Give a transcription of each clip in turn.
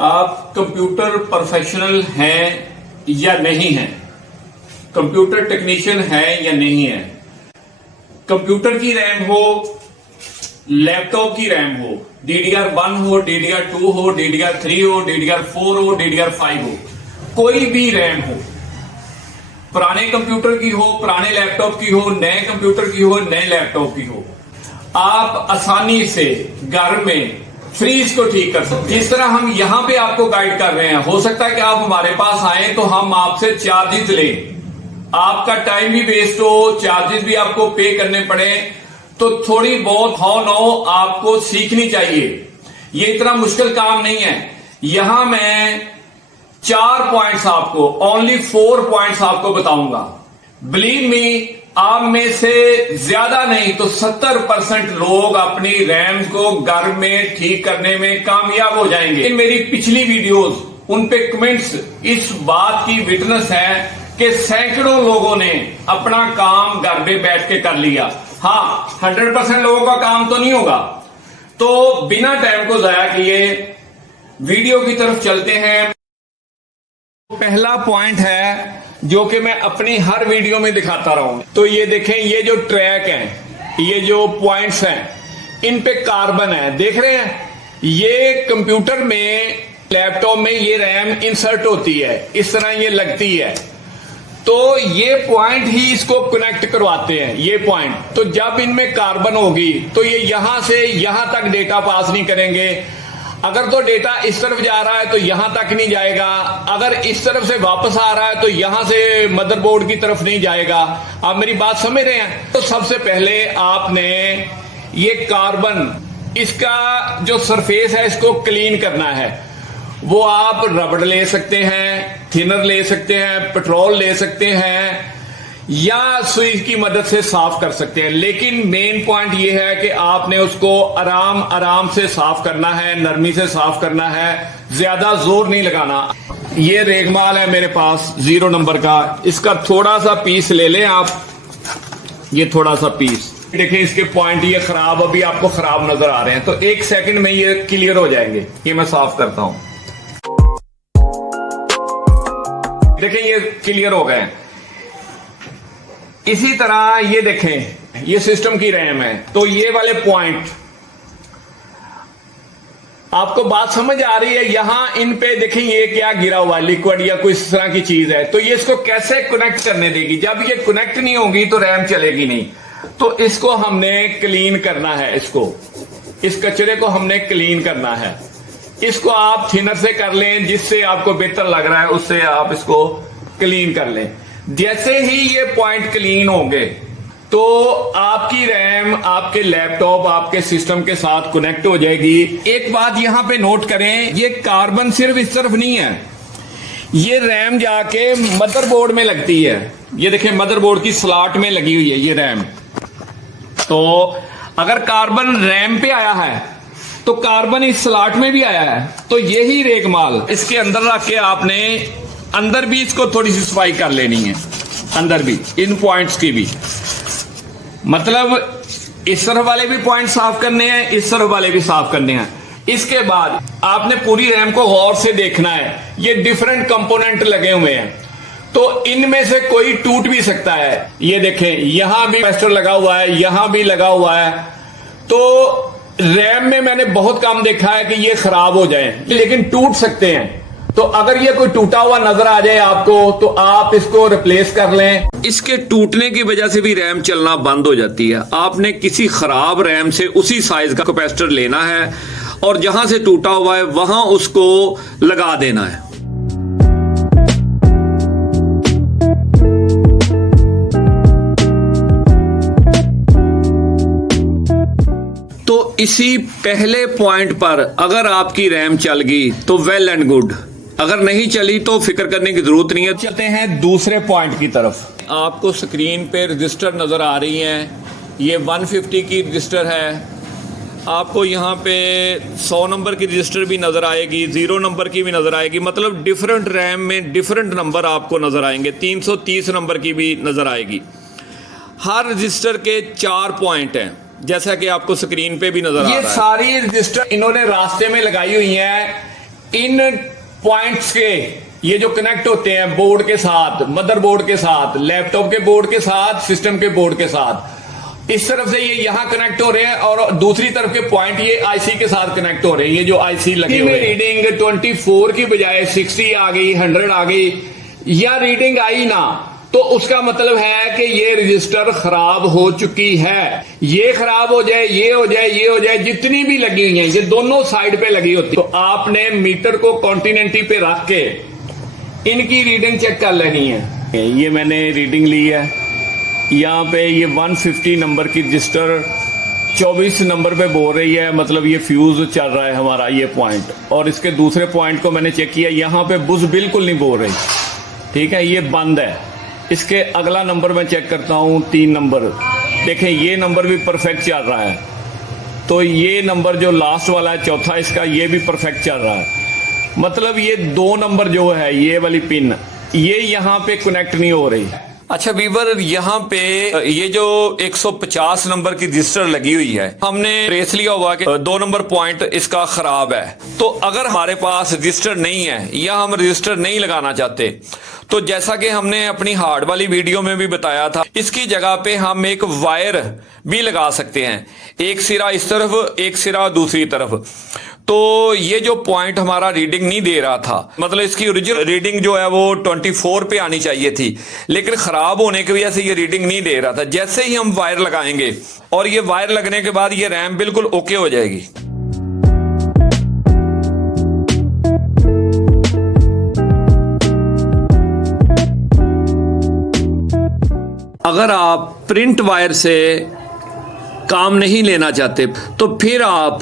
आप computer professional हैं या नहीं हैं, कंप्यूटर टेक्नीशियन हैं या नहीं है। कंप्यूटर की रैम हो, लैपटॉप की रैम हो, DDR1 हो, DDR2 हो, DDR3 हो, DDR4 हो, DDR5 हो, कोई भी रैम हो, पुराने कंप्यूटर की हो, पुराने लैपटॉप की हो, नए कंप्यूटर की हो, नए लैपटॉप की हो, आप आसानी से घर में फ्रीज को ठीक कर सकते हैं। जिस तरह हम यहां पे आपको गाइड कर रहे हैं, हो सकता है कि आप हमारे पास आए तो हम आपसे चार्जेस लें, आपका टाइम भी वेस्ट हो, चार्जेस भी आपको पे करने पड़े, तो थोड़ी बहुत हाउ नो आपको सीखनी चाहिए। ये इतना मुश्किल काम नहीं है। यहां मैं 4 पॉइंट्स आपको, ओनली 4 पॉइंट्स आपको बताऊंगा। बिलीव मी, आप में से ज्यादा नहीं तो 70% लोग अपनी रैम को घर में ठीक करने में कामयाब हो जाएंगे। मेरी पिछली वीडियोस, उन पे कमेंट्स इस बात की विटनेस है कि सैकड़ों लोगों ने अपना काम घर में बैठ के कर लिया। हाँ, 100% लोगों का काम तो नहीं होगा। तो बिना टाइम को जाया किए वीडियो की तरफ चलते हैं। पहला पॉइंट है जो कि मैं अपनी हर वीडियो में दिखाता रहा हूं। तो ये देखें, ये जो ट्रैक है, ये जो पॉइंट्स हैं, इन पे कार्बन है, देख रहे हैं। ये कंप्यूटर में, लैपटॉप में ये रैम इंसर्ट होती है, इस तरह ये लगती है। तो ये पॉइंट ही इसको कनेक्ट करवाते हैं, ये पॉइंट। तो जब इनमें कार्बन होगी तो ये यहां से यहां तक डेटा पास नहीं करेंगे। अगर तो डेटा इस तरफ जा रहा है तो यहां तक नहीं जाएगा, अगर इस तरफ से वापस आ रहा है तो यहां से मदरबोर्ड की तरफ नहीं जाएगा। आप मेरी बात समझ रहे हैं। तो सबसे पहले आपने ये कार्बन, इसका जो सरफेस है, इसको क्लीन करना है। वो आप रबड़ ले सकते हैं, थिनर ले सकते हैं, पेट्रोल ले सकते हैं, या सुई की मदद से साफ कर सकते हैं। लेकिन मेन पॉइंट ये है कि आपने उसको आराम आराम से साफ करना है, नरमी से साफ करना है, ज्यादा जोर नहीं लगाना। ये रेगमाल है मेरे पास 0 नंबर का, इसका थोड़ा सा पीस ले लें आप, ये थोड़ा सा पीस। देखिए इसके पॉइंट ये खराब, अभी आपको खराब नजर आ रहे हैं, तो 1 सेकंड में ये क्लियर हो जाएंगे। ये मैं साफ करता हूं। देखिए ये क्लियर हो गए। इसी तरह ये देखें, ये सिस्टम की रैम है, तो ये वाले पॉइंट, आपको बात समझ आ रही है। यहां इन पे देखें, ये क्या गिरा हुआ, लिक्विड या कोई इस तरह की चीज है, तो ये इसको कैसे कनेक्ट करने देगी। जब ये कनेक्ट नहीं होगी तो रैम चलेगी नहीं। तो इसको हमने क्लीन करना है, इसको, इस कचरे को हमने क्लीन करना है। इसको आप थिनर से कर लें, जिससे आपको बेहतर लग रहा है उससे आप इसको क्लीन कर लें। जैसे ही ये पॉइंट क्लीन होंगे तो आपकी रैम आपके लैपटॉप, आपके सिस्टम के साथ कनेक्ट हो जाएगी। एक बात यहां पे नोट करें, ये कार्बन सिर्फ इस तरफ नहीं है, ये रैम जाके मदरबोर्ड में लगती है। ये देखें, मदरबोर्ड की स्लॉट में लगी हुई है ये रैम। तो अगर कार्बन रैम पे आया है तो कार्बन इस स्लॉट में भी आया है। तो यही रेगमाल इसके अंदर रख के आपने अंदर भी इसको थोड़ी सी सफाई कर लेनी है, अंदर भी, इन पॉइंट्स की भी। मतलब इस तरफ वाले भी पॉइंट साफ करने हैं, इस तरफ वाले भी साफ करने हैं। इसके बाद आपने पूरी रैम को गौर से देखना है। ये डिफरेंट कंपोनेंट लगे हुए हैं, तो इनमें से कोई टूट भी सकता है। ये देखें, यहां भी कैपेसिटर लगा हुआ है, यहां भी लगा हुआ है। तो रैम में मैंने बहुत कम देखा है कि ये खराब हो जाए, लेकिन टूट सकते हैं। तो अगर ये कोई टूटा हुआ नजर आ जाए आपको, तो आप इसको रिप्लेस कर लें। इसके टूटने की वजह से भी रैम चलना बंद हो जाती है। आपने किसी खराब रैम से उसी साइज का कैपेसिटर लेना है और जहां से टूटा हुआ है वहां उसको लगा देना है। तो इसी पहले पॉइंट पर अगर आपकी रैम चल गई तो वेल एंड गुड, अगर नहीं चली तो फिक्र करने की जरूरत नहीं है। चलते हैं दूसरे पॉइंट की तरफ। आपको स्क्रीन पे रजिस्टर नजर आ रही हैं, ये 150 की रजिस्टर है। आपको यहाँ पे 100 नंबर की रजिस्टर भी नजर आएगी, 0 नंबर की भी नजर आएगी। मतलब डिफरेंट रैम में डिफरेंट नंबर आपको नजर आएंगे। 330 नंबर की भी नजर आएगी। हर रजिस्टर के 4 पॉइंट हैं, जैसा कि आपको स्क्रीन पे भी नजर आ रहा है। ये सारी रजिस्टर इन्होंने रास्ते में लगाई हुई हैं। इन पॉइंट्स के ये जो कनेक्ट होते हैं बोर्ड के साथ, मदरबोर्ड के साथ, लैपटॉप के बोर्ड के साथ, सिस्टम के बोर्ड के साथ, इस तरफ से ये यहां कनेक्ट हो रहे हैं और दूसरी तरफ के पॉइंट ये आईसी के साथ कनेक्ट हो रहे हैं। ये जो आईसी लगे हुए हैं, रीडिंग 24 की बजाय 60 आ गई, 100 आ गई, या रीडिंग आई ना, तो उसका मतलब है कि ये रजिस्टर खराब हो चुकी है। ये खराब हो जाए, ये हो जाए, ये हो जाए, जितनी भी लगी हुई हैं, ये दोनों साइड पे लगी होती है, तो आपने मीटर को कॉन्टिनेंटी पे रख के इनकी रीडिंग चेक कर लेनी है। ये मैंने रीडिंग ली है, यहाँ पे ये 150 नंबर की रजिस्टर 24 नंबर पे बोल रही है, मतलब ये फ्यूज चल रहा है हमारा ये पॉइंट। और इसके दूसरे पॉइंट को मैंने चेक किया, यहाँ पे बुश बिल्कुल नहीं बोल रही, ठीक है, ये बंद है। इसके अगला नंबर मैं चेक करता हूँ, 3 नंबर, देखें ये नंबर भी परफेक्ट चल रहा है। तो ये नंबर जो लास्ट वाला है चौथा, इसका ये भी परफेक्ट चल रहा है। मतलब ये 2 नंबर जो है, ये वाली पिन, ये यहाँ पे कनेक्ट नहीं हो रही। अच्छा वीवर, यहाँ पे ये जो 150 नंबर की रजिस्टर लगी हुई है, हमने ट्रेस लिया हुआ कि 2 नंबर पॉइंट इसका खराब है। तो अगर हमारे पास रजिस्टर नहीं है या हम रजिस्टर नहीं लगाना चाहते, तो जैसा कि हमने अपनी हार्ड वाली वीडियो में भी बताया था, इसकी जगह पे हम एक वायर भी लगा सकते हैं, एक सिरा इस तरफ, एक सिरा दूसरी तरफ। तो ये जो पॉइंट हमारा रीडिंग नहीं दे रहा था, मतलब इसकी ओरिजिनल रीडिंग जो है वो 24 पे आनी चाहिए थी, लेकिन खराब होने की वजह से ये रीडिंग नहीं दे रहा था। जैसे ही हम वायर लगाएंगे, और ये वायर लगने के बाद ये रैम बिल्कुल ओके हो जाएगी। अगर आप प्रिंट वायर से काम नहीं लेना चाहते, तो फिर आप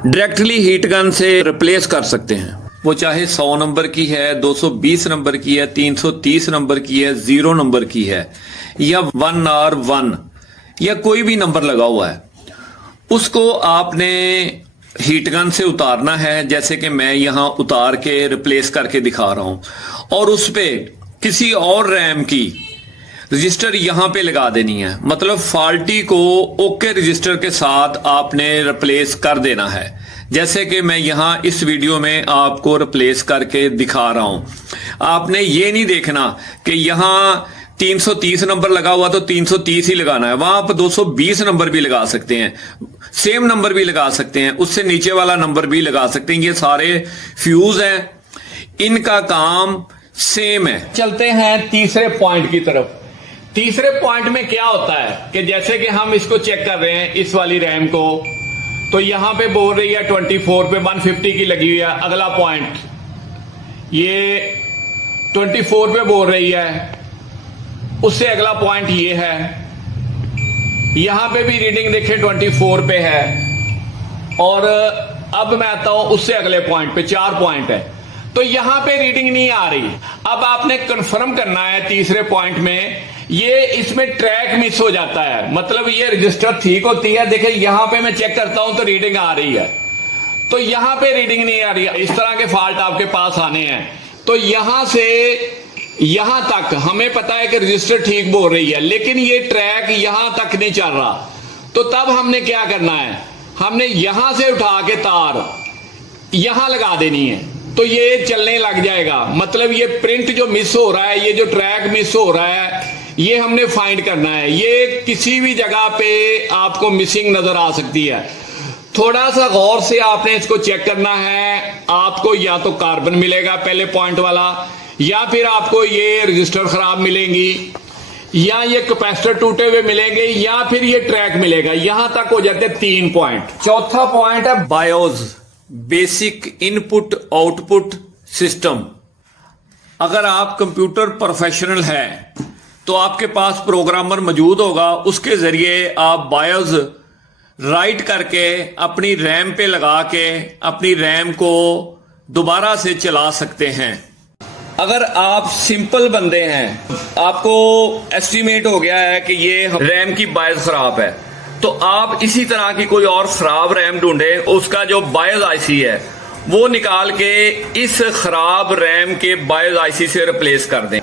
डायरेक्टली हीट गन से रिप्लेस कर सकते हैं। वो चाहे 100 नंबर की है, 220 नंबर की है, 330 नंबर की है, 0 नंबर की है, या 1R1 या कोई भी नंबर लगा हुआ है, उसको आपने हीट गन से उतारना है। जैसे कि मैं यहां उतार के रिप्लेस करके दिखा रहा हूं, और उस पे किसी और रैम की रजिस्टर यहां पे लगा देनी है। मतलब फॉल्टी को ओके रजिस्टर के साथ आपने रिप्लेस कर देना है, जैसे कि मैं यहां इस वीडियो में आपको रिप्लेस करके दिखा रहा हूं। आपने ये नहीं देखना कि यहां 330 नंबर लगा हुआ तो 330 ही लगाना है, वहां आप 220 नंबर भी लगा सकते हैं, सेम नंबर भी लगा सकते हैं, उससे नीचे वाला नंबर भी लगा सकते हैं। ये सारे फ्यूज हैं, इनका काम सेम है। चलते हैं तीसरे पॉइंट की तरफ। तीसरे पॉइंट में क्या होता है कि जैसे कि हम इसको चेक कर रहे हैं, इस वाली रैम को, तो यहां पे बोल रही है 24 पे 150 की लगी हुई है। अगला पॉइंट ये 24 पे बोल रही है, उससे अगला पॉइंट ये है, यहां पे भी रीडिंग देखें 24 पे है। और अब मैं आता हूं उससे अगले पॉइंट पे, 4 पॉइंट है, तो यहां पे रीडिंग नहीं आ रही। अब आपने कंफर्म करना है तीसरे पॉइंट में, ये इसमें ट्रैक मिस हो जाता है, मतलब ये रजिस्टर ठीक होती है। देखिए यहां पे मैं चेक करता हूं तो रीडिंग आ रही है, तो यहां पे रीडिंग नहीं आ रही है। इस तरह के फॉल्ट आपके पास आने हैं। तो यहां से यहां तक हमें पता है कि रजिस्टर ठीक बोल रही है, लेकिन ये ट्रैक यहां तक नहीं चल रहा। तो तब हमने क्या करना है, हमने यहां से उठा के तार यहां लगा देनी है, तो ये चलने लग जाएगा। मतलब ये प्रिंट जो मिस हो रहा है, ये जो ट्रैक मिस हो रहा है, ये हमने फाइंड करना है। ये किसी भी जगह पे आपको मिसिंग नजर आ सकती है। थोड़ा सा गौर से आपने इसको चेक करना है। आपको या तो कार्बन मिलेगा पहले पॉइंट वाला, या फिर आपको ये रजिस्टर खराब मिलेंगी, या ये कैपेसिटर टूटे हुए मिलेंगे, या फिर ये ट्रैक मिलेगा। यहां तक हो जाते हैं 3 पॉइंट। चौथा पॉइंट है BIOS, basic input output system. अगर आप कंप्यूटर प्रोफेशनल हैं तो आपके पास प्रोग्रामर मौजूद होगा, उसके जरिए आप बायोस राइट करके अपनी रैम पे लगा के अपनी रैम को दोबारा से चला सकते हैं। अगर आप सिंपल बंदे हैं, आपको एस्टिमेट हो गया है कि ये रैम की बायोस खराब है, तो आप इसी तरह की कोई और खराब रैम ढूंढे, उसका जो बायोस आईसी है वो निकाल के इस खराब रैम के बायोस आईसी से रिप्लेस कर दें।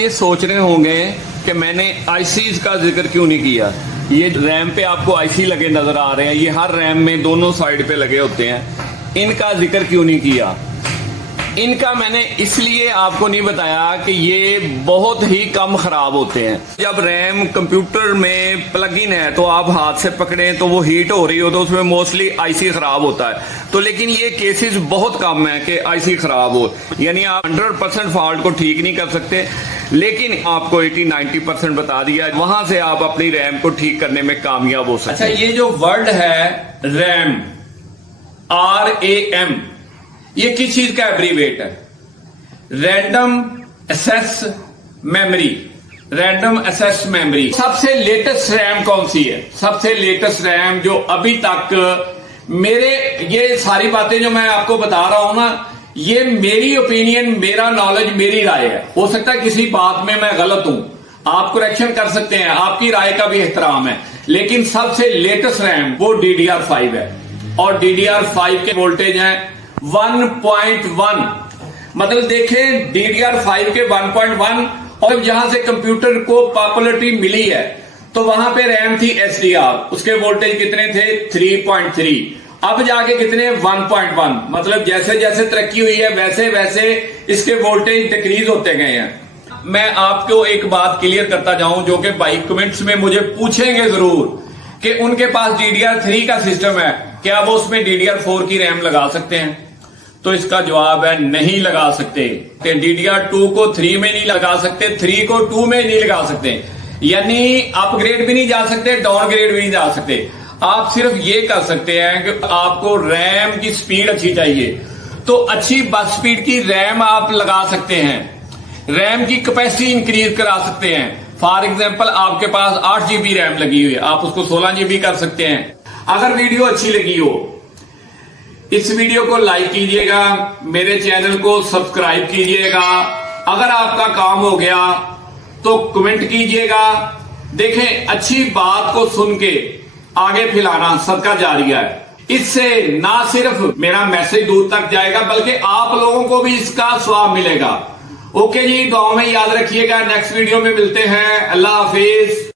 ये सोच रहे होंगे कि मैंने आईसीज का जिक्र क्यों नहीं किया। ये रैम पे आपको आईसी लगे नजर आ रहे हैं, ये हर रैम में दोनों साइड पे लगे होते हैं, इनका जिक्र क्यों नहीं किया। इनका मैंने इसलिए आपको नहीं बताया कि ये बहुत ही कम खराब होते हैं। जब रैम कंप्यूटर में प्लग इन है तो आप हाथ से पकड़ें तो वो हीट हो रही हो तो उसमें मोस्टली आईसी खराब होता है। तो लेकिन ये केसेस बहुत कम है कि आईसी खराब हो, यानी आप 100% फॉल्ट को ठीक नहीं कर सकते, लेकिन आपको 80-90% बता दिया, वहां से आप अपनी रैम को ठीक करने में कामयाब हो सकते हैं। अच्छा, ये जो वर्ड है रैम, RAM, ये किस चीज का एब्रीवेट है? Random access memory. Random access memory. सबसे लेटेस्ट रैम कौन सी है? सबसे लेटेस्ट रैम जो अभी तक मेरे, ये सारी बातें जो मैं आपको बता रहा हूं ना, ये मेरी ओपिनियन, मेरा नॉलेज, मेरी राय है। हो सकता है किसी बात में मैं गलत हूं, आप करेक्शन कर सकते हैं, आपकी राय का भी एहतराम है, लेकिन सबसे लेटेस्ट रैम वो DDR5 है और DDR5 के वोल्टेज हैं 1.1। मतलब देखें, DDR5 के 1.1, और जहां से कंप्यूटर को पॉपुलरिटी मिली है तो वहां पे रैम थी SDR, उसके वोल्टेज कितने थे? 3.3। अब जाके कितने? 1.1। मतलब जैसे जैसे तरक्की हुई है वैसे वैसे इसके वोल्टेज डिक्रीज होते गए हैं। मैं आपको एक बात क्लियर करता जाऊं जो कि भाई कमेंट्स में मुझे पूछेंगे जरूर कि उनके पास DDR3 का सिस्टम है, क्या वो उसमें DDR4 की रैम लगा सकते हैं? तो इसका जवाब है नहीं लगा सकते। DDR2 को 3 में नहीं लगा सकते, 3 को 2 में नहीं लगा सकते, यानी अपग्रेड भी नहीं जा सकते, डाउनग्रेड भी नहीं जा सकते। आप सिर्फ ये कर सकते हैं कि आपको रैम की स्पीड अच्छी चाहिए तो अच्छी बस स्पीड की रैम आप लगा सकते हैं, रैम की कैपेसिटी इंक्रीज करा सकते हैं। फॉर एग्जाम्पल, आपके पास 8 GB रैम लगी हुई है, आप उसको 16 GB कर सकते हैं। अगर वीडियो अच्छी लगी हो, इस वीडियो को लाइक कीजिएगा, मेरे चैनल को सब्सक्राइब कीजिएगा। अगर आपका काम हो गया तो कमेंट कीजिएगा। देखें, अच्छी बात को सुन के आगे फैलाना सदका जारिया है। इससे ना सिर्फ मेरा मैसेज दूर तक जाएगा बल्कि आप लोगों को भी इसका स्वाब मिलेगा। ओके जी, दुआ में याद रखिएगा। नेक्स्ट वीडियो में मिलते हैं। अल्लाह हाफिज।